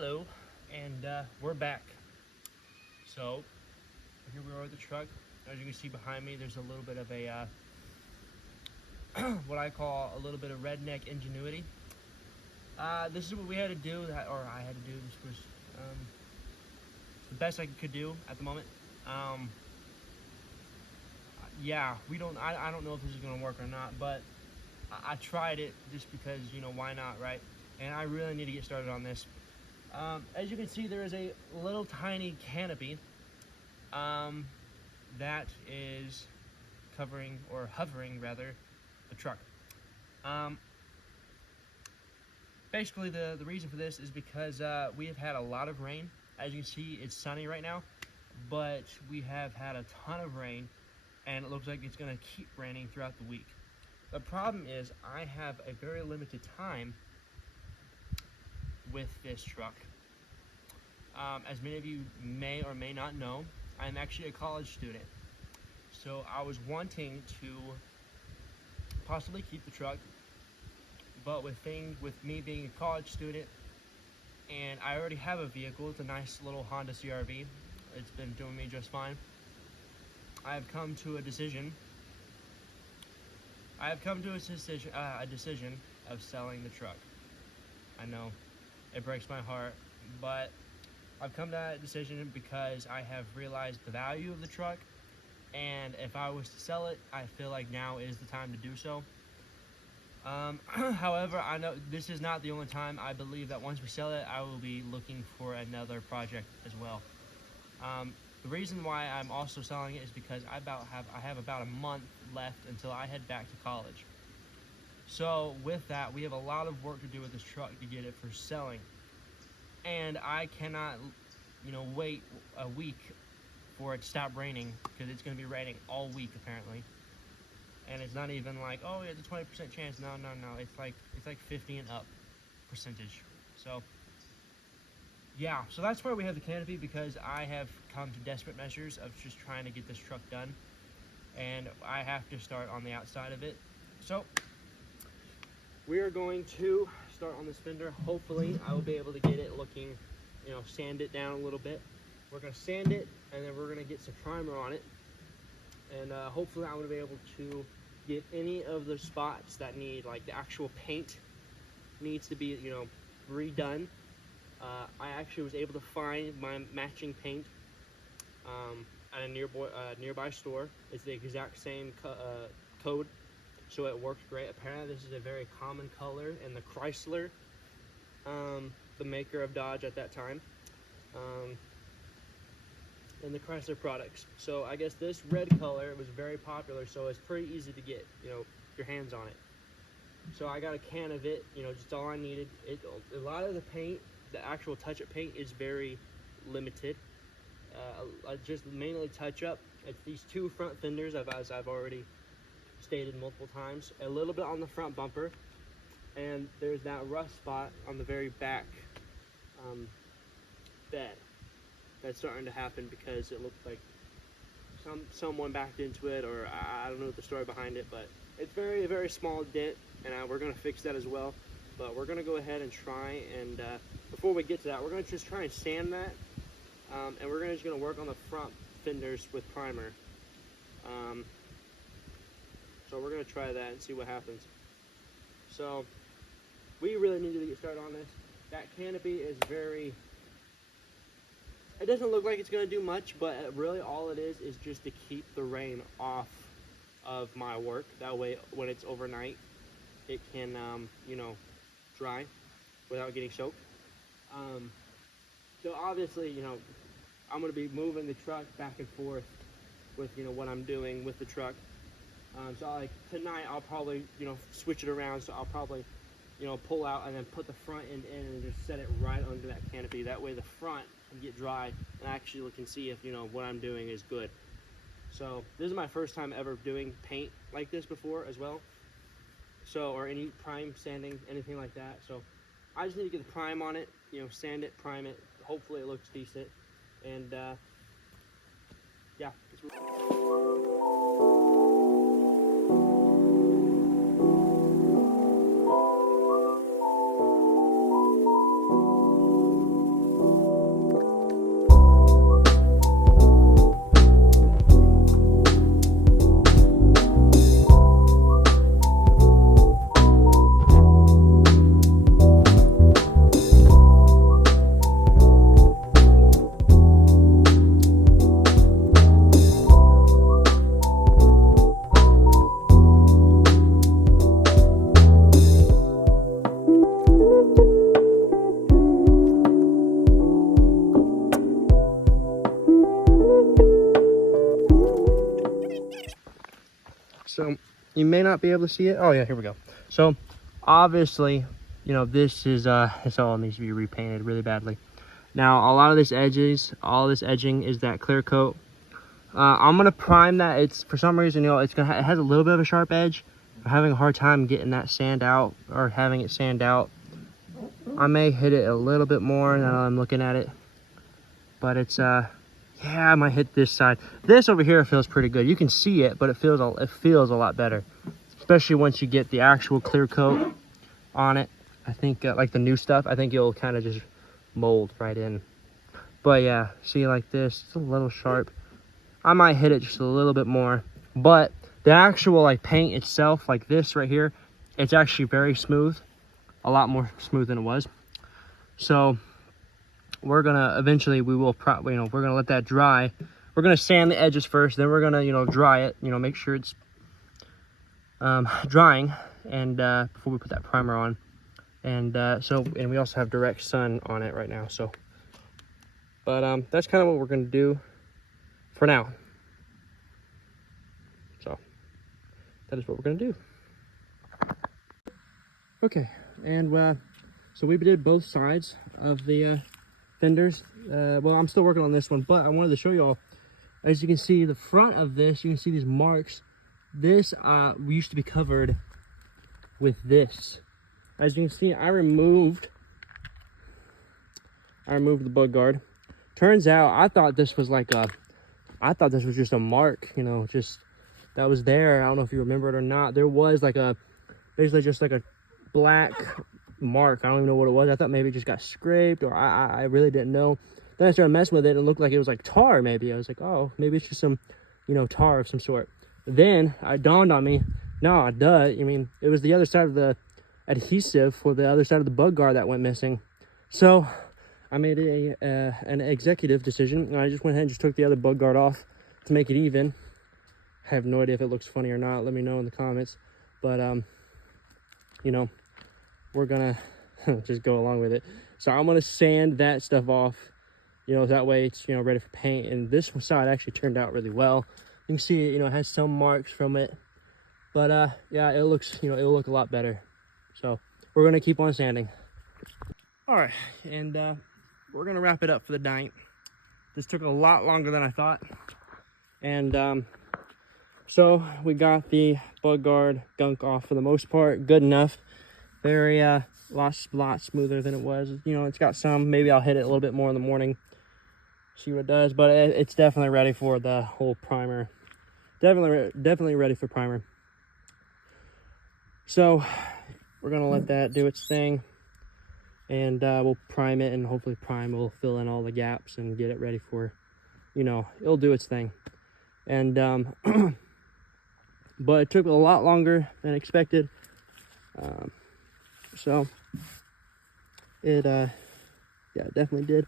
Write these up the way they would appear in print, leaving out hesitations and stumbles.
Hello, and we're back. So here we are with the truck. As you can see behind me, there's a little bit of a what I call a little bit of redneck ingenuity. This is what we had to do, or I had to do. This was the best I could do at the moment. Yeah, I don't know if this is gonna work or not, but I tried it just because, why not, right? And I really need to get started on this. As you can see, there is a little tiny canopy that is covering, or hovering rather, the truck. Basically, the reason for this is because we have had a lot of rain. As you can see, it's sunny right now, but we have had a ton of rain, and it looks like it's going to keep raining throughout the week. The problem is I have a very limited time with this truck. As many of you may or may not know, I'm actually a college student. So I was wanting to possibly keep the truck, but with me being a college student, and I already have a vehicle, it's a nice little Honda CR-V. It's been doing me just fine. I've come to a decision a decision of selling the truck. I know it breaks my heart, but I've come to that decision because I have realized the value of the truck, and if I was to sell it, I feel like now is the time to do so. However, I know this is not the only time. I believe that once we sell it, I will be looking for another project as well. The reason why I'm also selling it is because I have about a month left until I head back to college. So with that, we have a lot of work to do with this truck to get it for selling. And I cannot, wait a week for it to stop raining, because it's going to be raining all week apparently. And it's not even like, oh, it's a 20% chance. No. It's like 50 and up percentage. So yeah, so that's why we have the canopy, because I have come to desperate measures of just trying to get this truck done, and I have to start on the outside of it. So we are going to start on this fender. Hopefully I will be able to get it looking, sand it down a little bit. We're going to sand it, and then we're going to get some primer on it, and hopefully I'm going to be able to get any of the spots that need, like the actual paint needs to be, redone. I actually was able to find my matching paint at a nearby store. It's the exact same code, so it works great. Apparently this is a very common color in the Chrysler, the maker of Dodge at that time, in the Chrysler products. So I guess this red color was very popular, so it's pretty easy to get, your hands on it. So I got a can of it, just all I needed. A lot of the paint, the actual touch-up paint, is very limited. Just mainly touch-up. It's these two front fenders, as I've already stated multiple times. A little bit on the front bumper, and there's that rust spot on the very back bed that's starting to happen because it looks like someone backed into it, or I don't know the story behind it, but it's very, very small dent, and we're going to fix that as well. But we're going to go ahead and try, and before we get to that, we're going to just try and sand that, and we're just going to work on the front fenders with primer. So we're going to try that and see what happens. So we really need to get started on this. That canopy is it doesn't look like it's going to do much, but really all it is just to keep the rain off of my work. That way, when it's overnight, it can, dry without getting soaked. So obviously, I'm going to be moving the truck back and forth with, what I'm doing with the truck. So tonight I'll probably, switch it around. So I'll probably, pull out and then put the front end in and just set it right under that canopy. That way the front can get dry and actually can see if, what I'm doing is good. So this is my first time ever doing paint like this before as well. So, or any prime sanding, anything like that. So I just need to get the prime on it, sand it, prime it. Hopefully it looks decent. And yeah. you may not be able to see it. Oh yeah, here we go. So obviously, you know, this is this all needs to be repainted really badly. Now a lot of this all this edging is that clear coat. I'm gonna prime that. It's, for some reason, you know, it has a little bit of a sharp edge. I'm having a hard time getting that sand out, or having it sand out. I may hit it a little bit more now that I'm looking at it, but it's yeah, I might hit this side. This over here feels pretty good. You can see it, but it feels a lot better, especially once you get the actual clear coat on it. I think like the new stuff, I think you'll kind of just mold right in. But yeah, see, like this, it's a little sharp. I might hit it just a little bit more, but the actual like paint itself, like this right here, it's actually very smooth, a lot more smooth than it was. So we're gonna eventually, we're gonna let that dry. We're gonna sand the edges first, then we're gonna, you know, dry it, you know, make sure it's drying, and before we put that primer on. And and we also have direct sun on it right now, so but that's kind of what we're gonna do for now. So that is what we're gonna do. Okay, and so we did both sides of the fenders. Well, I'm still working on this one, but I wanted to show you all. As you can see, the front of this, you can see these marks. This we used to be covered with this. As you can see, I removed the bug guard. Turns out I thought this was just a mark, you know, just that was there. I don't know if you remember it or not. There was like basically just like a black mark. I don't even know what it was. I thought maybe it just got scraped, or I really didn't know. Then I started messing with it and it looked like it was like tar maybe. I was like, oh, maybe it's just some, you know, tar of some sort. Then it dawned on me, no, duh. I mean, it was the other side of the adhesive for the other side of the bug guard that went missing. So I made an executive decision, and I just went ahead and just took the other bug guard off to make it even. I have no idea if it looks funny or not. Let me know in the comments. But you know, we're gonna just go along with it. So I'm gonna sand that stuff off, you know, that way it's, you know, ready for paint. And this side actually turned out really well. You can see it, you know, it has some marks from it, but yeah, it looks, you know, it'll look a lot better. So we're gonna keep on sanding. All right, and we're gonna wrap it up for the night. This took a lot longer than I thought, and so we got the bug guard gunk off for the most part. Good enough. Very lot smoother than it was. You know, it's got some. Maybe I'll hit it a little bit more in the morning, see what it does. But it's definitely ready for the whole primer. Definitely ready for primer. So we're gonna let that do its thing, and we'll prime it, and hopefully prime will fill in all the gaps and get it ready for, you know, it'll do its thing. And but it took a lot longer than expected. So it yeah, it definitely did.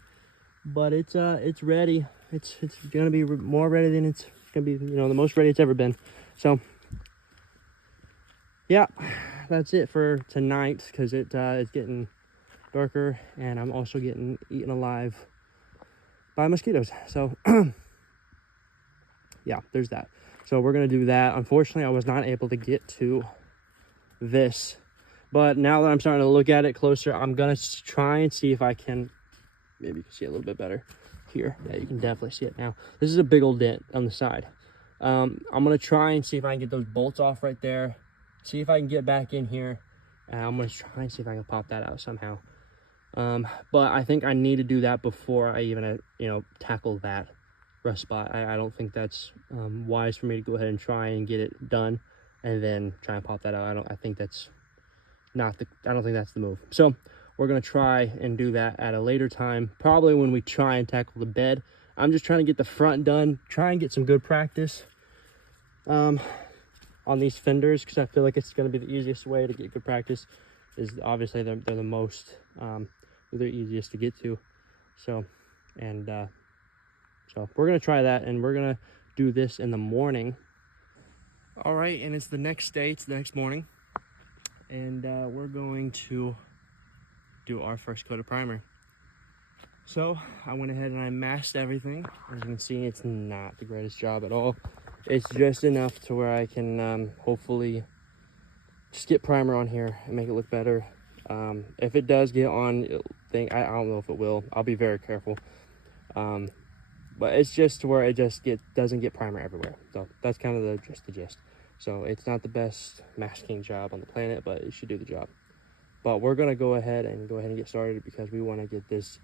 But it's ready. It's gonna be more ready than it's gonna be, you know, the most ready it's ever been. So yeah, that's it for tonight, because it's getting darker, and I'm also getting eaten alive by mosquitoes. So yeah, there's that. So we're gonna do that. Unfortunately, I was not able to get to this, but now that I'm starting to look at it closer, I'm gonna try and see if I can, maybe you can see it a little bit better here. Yeah, you can definitely see it now. This is a big old dent on the side. I'm gonna try and see if I can get those bolts off right there, see if I can get back in here, and I'm gonna try and see if I can pop that out somehow. But I think I need to do that before I even you know, tackle that rust spot. I don't think that's wise for me to go ahead and try and get it done and then try and pop that out. I don't think that's the move. So we're gonna try and do that at a later time, probably when we try and tackle the bed. I'm just trying to get the front done, try and get some good practice on these fenders, because I feel like it's going to be the easiest way to get good practice. Is obviously they're the most they're easiest to get to. So and so we're gonna try that, and we're gonna do this in the morning. All right, and it's the next day, it's the next morning, and we're going to do our first coat of primer. So I went ahead and I masked everything. As you can see, it's not the greatest job at all. It's just enough to where I can hopefully just get primer on here and make it look better. If it does get on, I don't know if it will. I'll be very careful. But it's just to where it just doesn't get primer everywhere. So that's kind of the gist. So it's not the best masking job on the planet, but it should do the job. But we're gonna go ahead and get started because we want to get this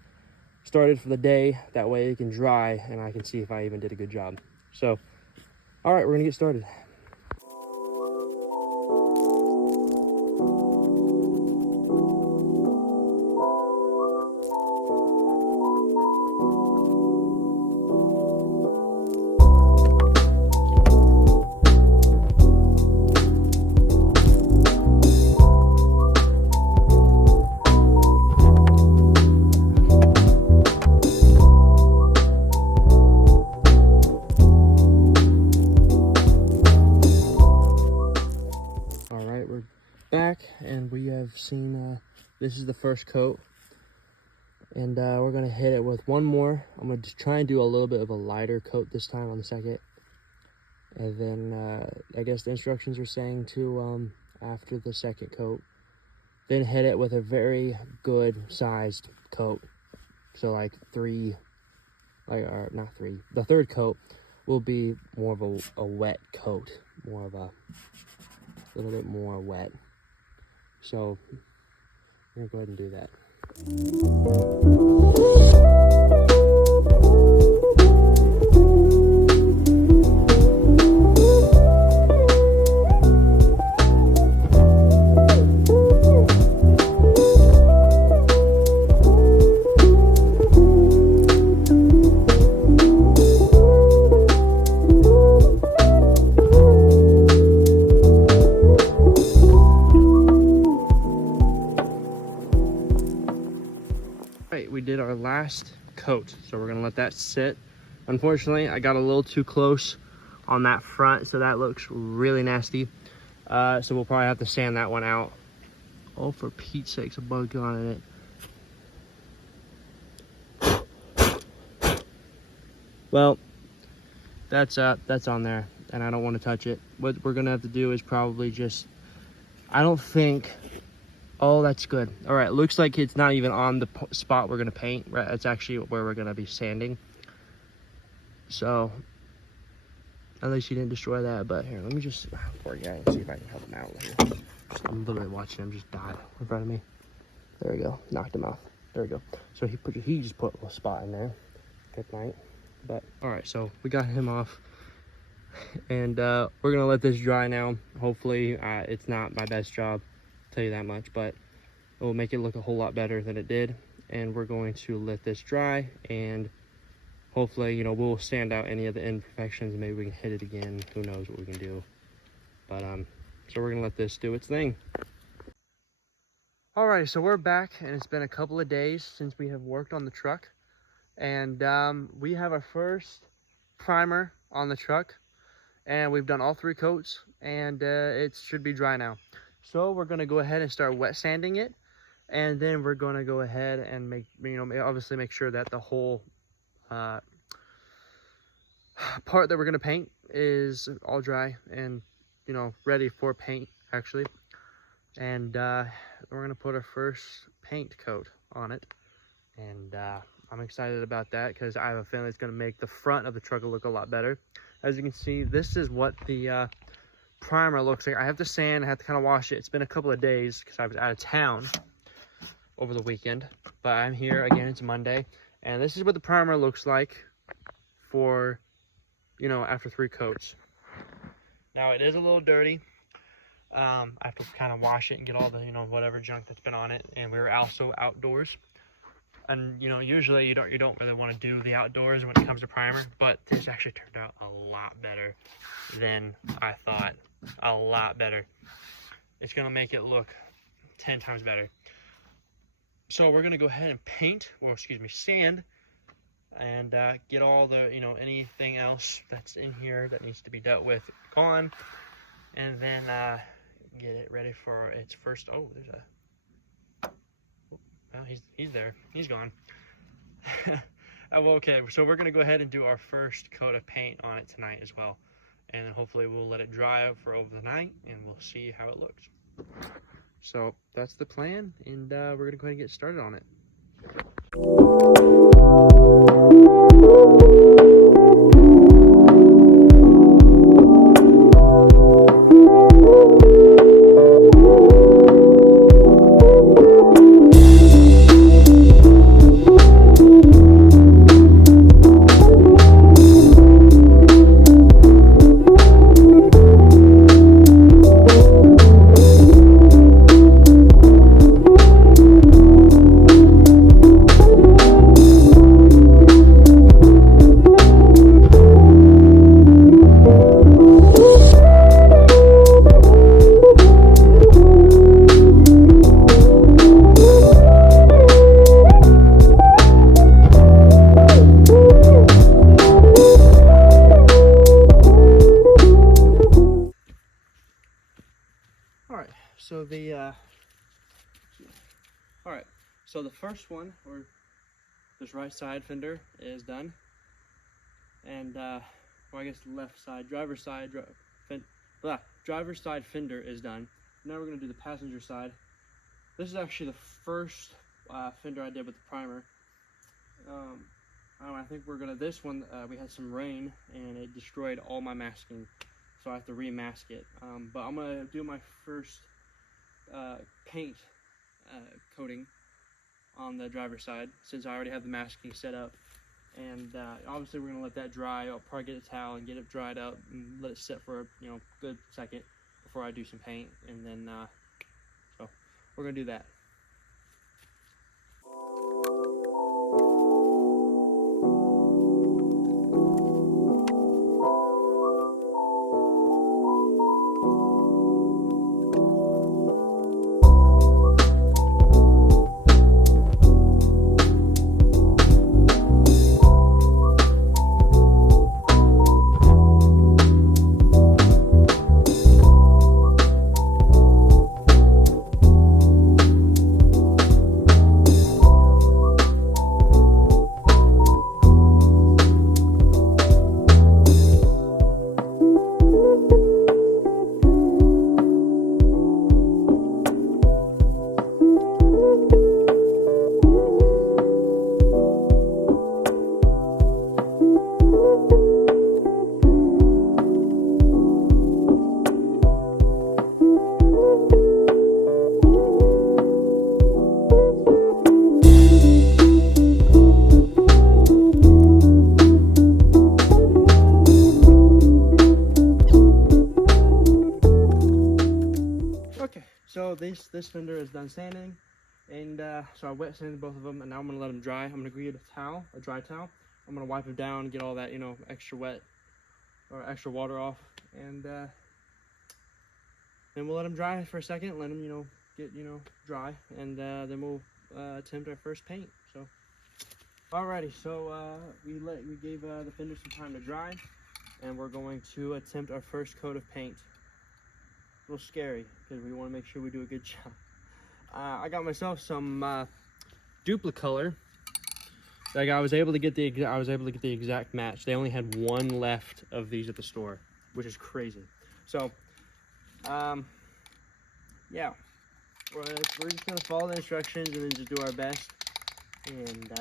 started for the day. That way it can dry and I can see if I even did a good job. So, all right, we're gonna get started. Back, and we have seen this is the first coat, and we're gonna hit it with one more. I'm gonna just try and do a little bit of a lighter coat this time on the second, and then I guess the instructions are saying to after the second coat, then hit it with a very good sized coat. So like not three, the third coat will be more of a wet coat, more of a little bit more wet. So we're gonna go ahead and do that. We did our last coat, so we're gonna let that sit. Unfortunately, I got a little too close on that front, so that looks really nasty. So we'll probably have to sand that one out. Oh, for Pete's sakes, a bug got in it. Well, that's on there, and I don't want to touch it. What we're gonna have to do is probably just, I don't think. Oh, that's good. All right, looks like it's not even on the spot we're gonna paint. Right, it's actually where we're gonna be sanding. So, at least you didn't destroy that. But here, let me just, poor guy, see if I can help him out here. I'm literally watching him just die in front of me. There we go, knocked him off. There we go. So he just put a spot in there. Good night. But all right, so we got him off, and we're gonna let this dry now. Hopefully, it's not my best job. Tell you that much, but it will make it look a whole lot better than it did. And we're going to let this dry, and hopefully, you know, we'll sand out any of the imperfections. Maybe we can hit it again. Who knows what we can do. But so we're gonna let this do its thing. All right, so we're back, and it's been a couple of days since we have worked on the truck, and we have our first primer on the truck, and we've done all 3 coats, and it should be dry now. So we're gonna go ahead and start wet sanding it, and then we're gonna go ahead and obviously make sure that the whole part that we're gonna paint is all dry and, you know, ready for paint actually. And we're gonna put our first paint coat on it, and I'm excited about that because I have a feeling it's gonna make the front of the truck look a lot better. As you can see, this is what the primer looks like. I have to sand, I have to kind of wash it. It's been a couple of days because I was out of town over the weekend, but I'm here again. It's Monday, and this is what the primer looks like for, you know, after 3 coats. Now it is a little dirty. I have to kind of wash it and get all the, you know, whatever junk that's been on it. And we were also outdoors, and you know, usually you don't really want to do the outdoors when it comes to primer, but this actually turned out a lot better than I thought. A lot better. It's gonna make it look 10 times better. So we're gonna go ahead and paint, or excuse me, sand, and get all the, you know, anything else that's in here that needs to be dealt with gone, and then get it ready for its first. Oh, there's a. Well, he's there. He's gone. Oh, okay, so we're gonna go ahead and do our first coat of paint on it tonight as well. and then hopefully we'll let it dry out for over the night, and we'll see how it looks. So that's the plan, and we're gonna go ahead and get started on it. So the first one, or this right side fender, is done, and well, I guess left side, driver's side fender is done. Now we're gonna do the passenger side. This is actually the first fender I did with the primer. I think we're gonna, this one, we had some rain and it destroyed all my masking, so I have to remask it. But I'm gonna do my first paint coating on the driver's side, since I already have the masking set up. And obviously we're gonna let that dry. I'll probably get a towel and get it dried up and let it sit for a good second before I do some paint, and then so we're gonna do that. So this fender is done sanding, and so I wet sanded both of them, and now I'm gonna let them dry. I'm gonna get a towel, a dry towel. I'm gonna wipe them down, get all that extra wet or extra water off, and then we'll let them dry for a second. Let them get dry, and then we'll attempt our first paint. So alrighty, so we gave the fender some time to dry, and we're going to attempt our first coat of paint. A little scary because we want to make sure we do a good job. I got myself some Duplicolor. Like I was able to get the exact match. They only had one left of these at the store, which is crazy. So yeah, we're just gonna follow the instructions and then just do our best. And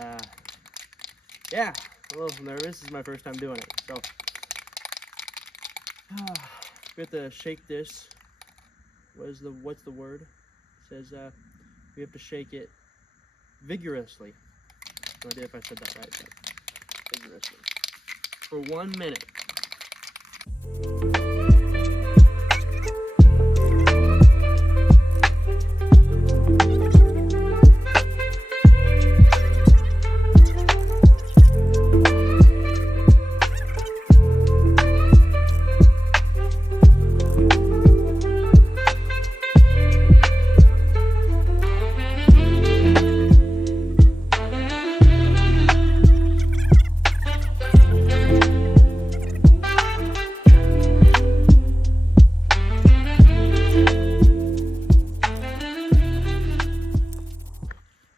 yeah, a little nervous. This is my first time doing it, so we have to shake this. What's the word? It says we have to shake it vigorously. No idea if I said that right, but vigorously for 1 minute.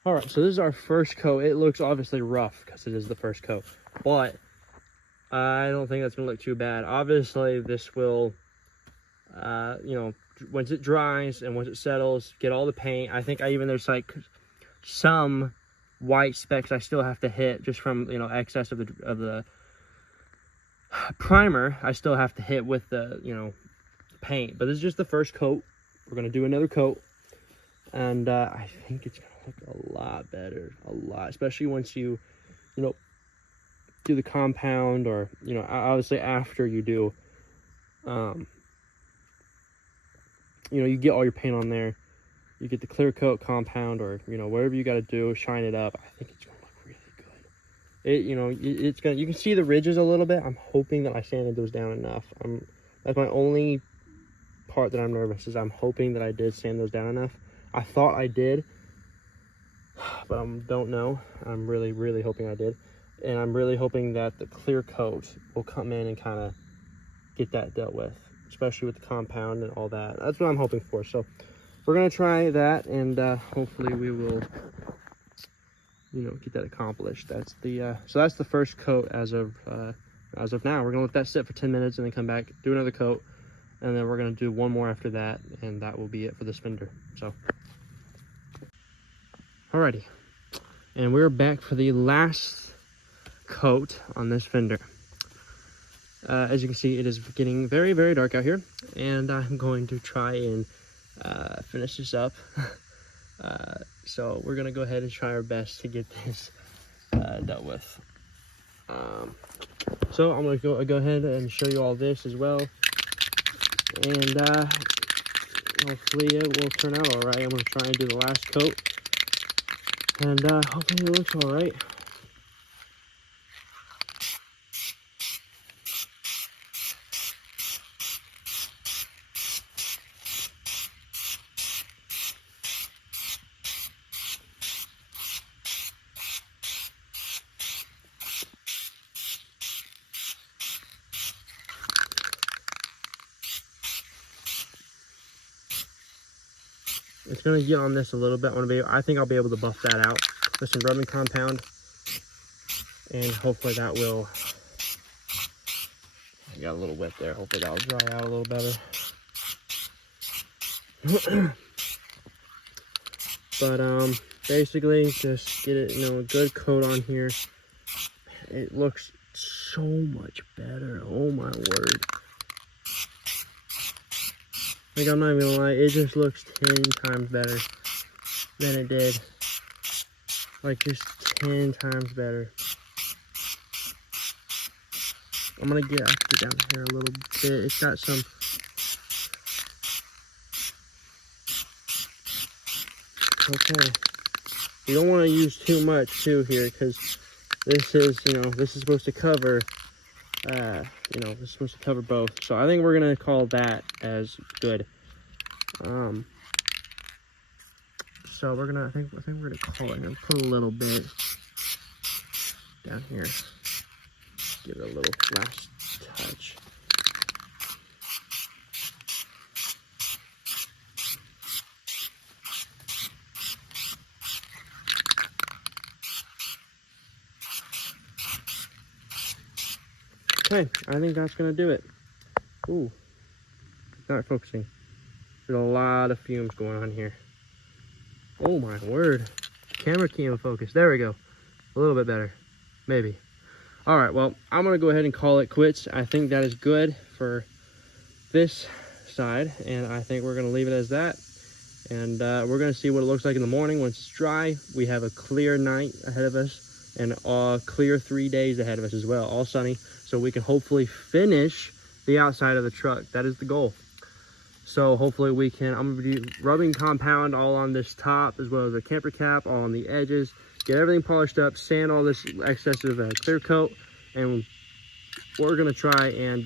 Alright, so this is our first coat. It looks obviously rough because it is the first coat, but I don't think that's gonna look too bad. Obviously, this will, you know, once it dries and once it settles, get all the paint. I think there's like some white specks I still have to hit just from, you know, excess of the primer. I still have to hit with the, you know, paint. But this is just the first coat. We're gonna do another coat, and I think it's gonna look a lot better, especially once you know, do the compound, or, you know, obviously after you do, you know, you get all your paint on there, you get the clear coat, compound, or, you know, whatever you got to do, shine it up. I think it's gonna look really good. You know, it's gonna, you can see the ridges a little bit. I'm hoping that I sanded those down enough. That's my only part that I'm nervous, is I'm hoping that I did sand those down enough. I thought I did, but I don't know. I'm really hoping I did, and I'm really hoping that the clear coat will come in and kind of get that dealt with, especially with the compound and all that. That's what I'm hoping for. So we're gonna try that, and hopefully we will, you know, get that accomplished. That's the so that's the first coat as of now. We're gonna let that sit for 10 minutes and then come back, do another coat, and then we're gonna do one more after that, and that will be it for this fender. So alrighty, and we're back for the last coat on this fender. As you can see, it is getting very dark out here, and I'm going to try and finish this up. So we're gonna go ahead and try our best to get this dealt with. So I'm gonna go ahead and show you all this as well, and hopefully it will turn out all right. I'm gonna try and do the last coat, and hopefully it looks all right. It's gonna get on this a little bit. I think I'll be able to buff that out with some rubbing compound, and hopefully that will. I got a little wet there. Hopefully that'll dry out a little better. But basically, just get it, you know, a good coat on here. It looks so much better. Oh my word! Like, I'm not even gonna lie, it just looks 10 times better than it did. Like, just 10 times better. I'm gonna get down here a little bit. It's got some. Okay. You don't want to use too much too here, because this is, you know, this is supposed to cover. You know, it's supposed to cover both. So I think we're gonna call that as good. So we're gonna, I think we're gonna call it. I'm gonna put a little bit down here. Give it a little last touch. Okay, I think that's gonna do it. Ooh, not focusing. There's a lot of fumes going on here. Oh my word. Camera can't even focus. There we go. A little bit better. Maybe. Alright, well, I'm gonna go ahead and call it quits. I think that is good for this side, and I think we're gonna leave it as that. And we're gonna see what it looks like in the morning once it's dry. We have a clear night ahead of us, and a clear 3 days ahead of us as well, all sunny. So we can hopefully finish the outside of the truck. That is the goal. So hopefully we can, I'm gonna be rubbing compound all on this top, as well as the camper cap, all on the edges, get everything polished up, sand all this excessive clear coat, and we're gonna try and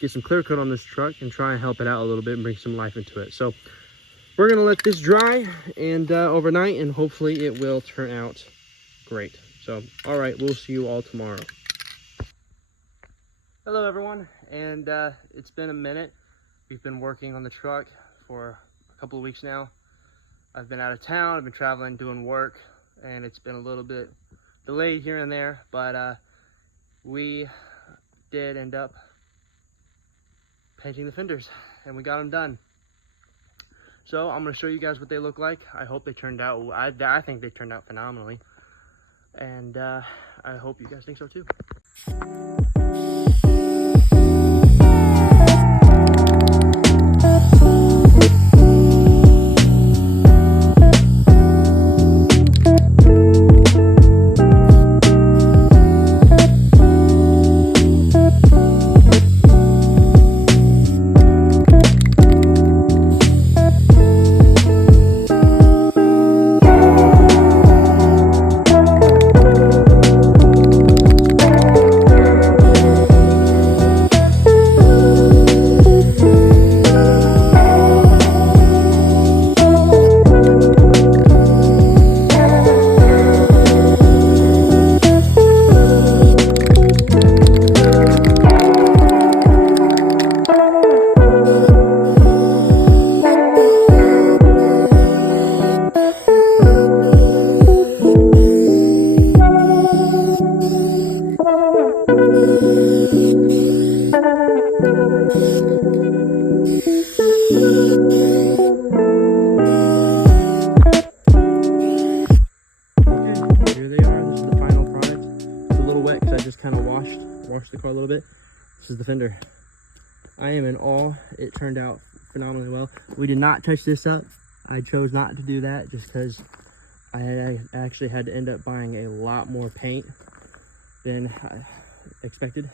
get some clear coat on this truck and try and help it out a little bit and bring some life into it. So we're gonna let this dry and overnight, and hopefully it will turn out great. So, all right, we'll see you all tomorrow. Hello everyone, and it's been a minute. We've been working on the truck for a couple of weeks now. I've been out of town, I've been traveling, doing work, and it's been a little bit delayed here and there, but we did end up painting the fenders, and we got them done. So I'm going to show you guys what they look like. I hope they turned out, I think they turned out phenomenally. And I hope you guys think so too. Washed the car a little bit. This is the fender. I am in awe. It turned out phenomenally well. We did not touch this up. I chose not to do that just because I actually had to end up buying a lot more paint than I expected.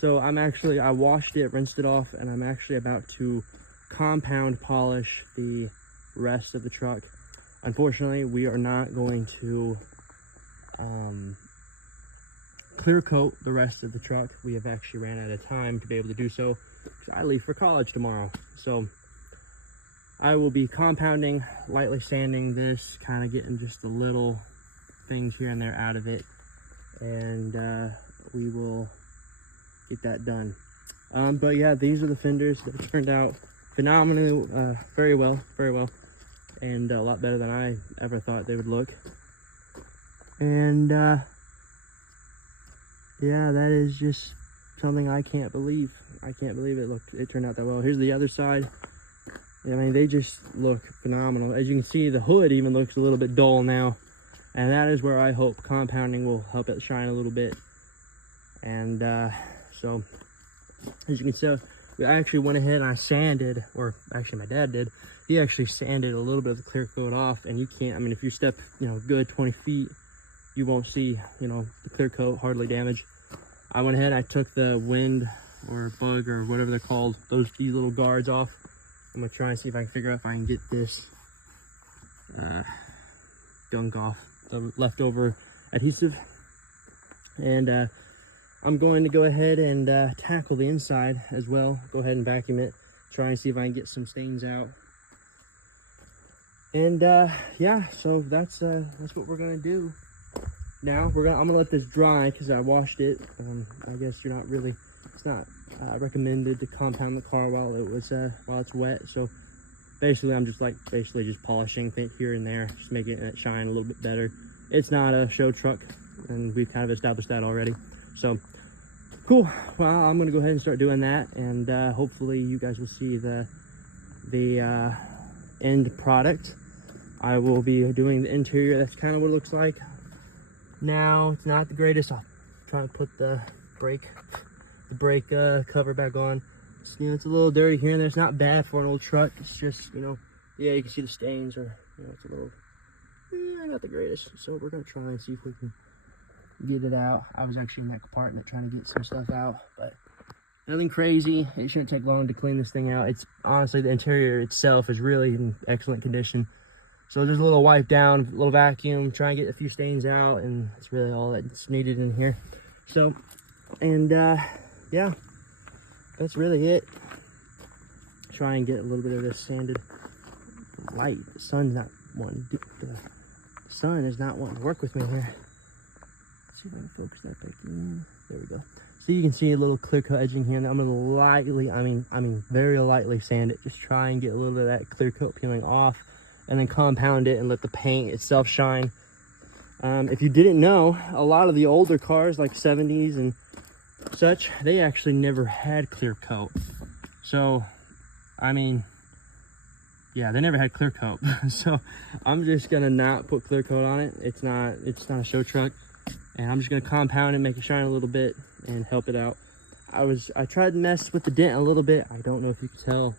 So I washed it, rinsed it off, and I'm actually about to compound polish the rest of the truck. Unfortunately, we are not going to clear coat the rest of the truck. We have actually ran out of time to be able to do so because I leave for college tomorrow. So I will be compounding, lightly sanding this, kind of getting just the little things here and there out of it, and we will get that done. But yeah, these are the fenders that turned out phenomenally, very well, and a lot better than I ever thought they would look. And yeah, that is just something I can't believe. I can't believe it turned out that well. Here's the other side. I mean, they just look phenomenal. As you can see, the hood even looks a little bit dull now, and that is where I hope compounding will help it shine a little bit. And so, as you can see, I actually went ahead and I sanded, or actually my dad did. He actually sanded a little bit of the clear coat off, and you can't, I mean, if you step, good 20 feet, you won't see, the clear coat hardly damaged. I went ahead and I took the wind or bug or whatever they're called, these little guards off. I'm gonna try and see if I can figure out if I can get this gunk off, the leftover adhesive. And I'm going to go ahead and tackle the inside as well. Go ahead and vacuum it, try and see if I can get some stains out. And yeah, so that's what we're gonna do. Now I'm gonna let this dry because I washed it. I guess it's not recommended to compound the car while it's wet. So basically I'm just polishing things here and there, just making it shine a little bit better. It's not a show truck, and we've kind of established that already. So cool. Well, I'm gonna go ahead and start doing that, and hopefully you guys will see the end product. I will be doing the interior. That's kind of what it looks like. Now, it's not the greatest. I'll try to put the brake cover back on. It's a little dirty here and there. It's not bad for an old truck. It's just, yeah, you can see the stains, or it's a little, not the greatest. So we're gonna try and see if we can get it out. I was actually in that compartment trying to get some stuff out, but nothing crazy. It shouldn't take long to clean this thing out. It's honestly, the interior itself is really in excellent condition. So just a little wipe down, a little vacuum, try and get a few stains out, and that's really all that's needed in here. So, and yeah, that's really it. Try and get a little bit of this sanded light. The sun is not wanting to work with me here. Let's see if I can focus that back in. There we go. So you can see a little clear coat edging here, and I'm gonna lightly, I mean very lightly sand it. Just try and get a little bit of that clear coat peeling off, and then compound it and let the paint itself shine. If you didn't know, a lot of the older cars, like 70s and such, they actually never had clear coat. So, I mean, yeah, they never had clear coat. So I'm just gonna not put clear coat on it. It's not a show truck, and I'm just gonna compound it, make it shine a little bit, and help it out. I tried to mess with the dent a little bit. I don't know if you can tell.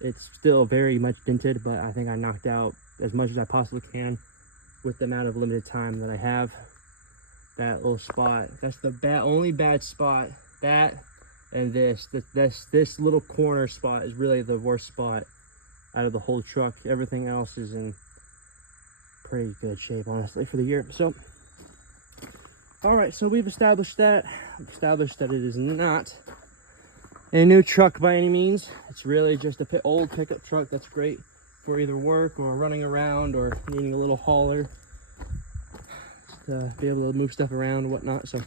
It's still very much dented, but I think I knocked out as much as I possibly can with the amount of limited time that I have. That little spot, that's the only bad spot. That and this little corner spot is really the worst spot out of the whole truck. Everything else is in pretty good shape, honestly, for the year. So, all right, so we've established that. It is not a new truck by any means. It's really just a old pickup truck that's great for either work or running around or needing a little hauler to be able to move stuff around and whatnot. So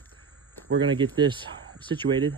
we're gonna get this situated.